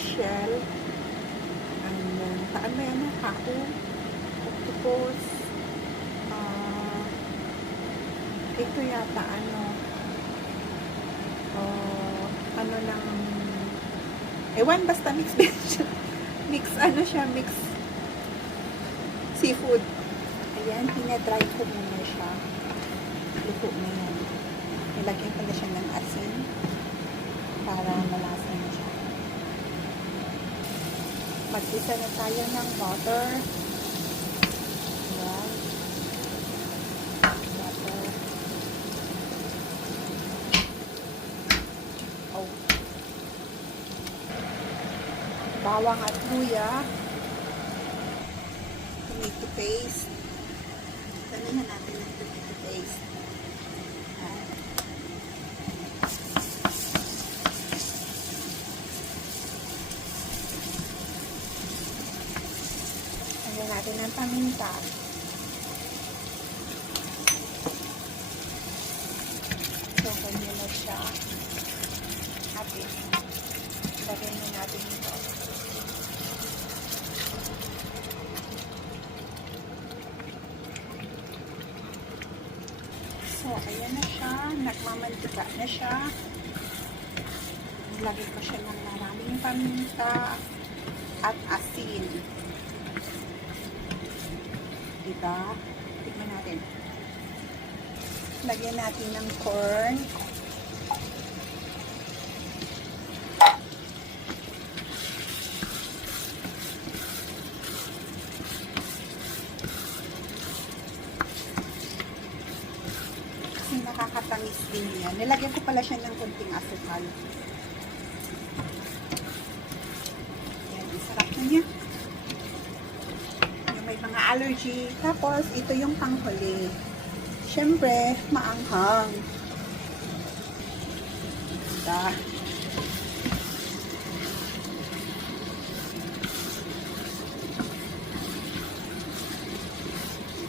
shell. And then, saan ba yan? Hako? Octopus. Ito yata, ano ng, ewan, basta mix siya. Mix seafood. Ayan, tinadry ko muna siya. Luto na yan. Nilagyan ko na siya ng asin para malasa na siya. Mag-isa na tayo ng butter. Ayan. Butter. Oh. Bawang at luya. Tomato paste. Damihan natin ng tomato paste. Lagyan natin ng paminta. So, ganyan na siya. Happy. Lagyan na natin ito. So, ayan na siya. Nagmamantika na siya. Lagyan ko siya ng maraming paminta at asin. Diba? Tignan natin. Lagyan natin ng corn. Kasi nakakatamis din yan. Nilagyan ko pala siya ng kunting asukal. Yan, isarap na niya. May mga allergy. Tapos, ito yung panghuli. Siyempre, maanghang. Diba?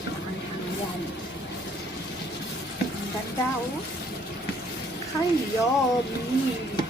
Maanghang yan. Ang ganda, oh. Ay, yummy.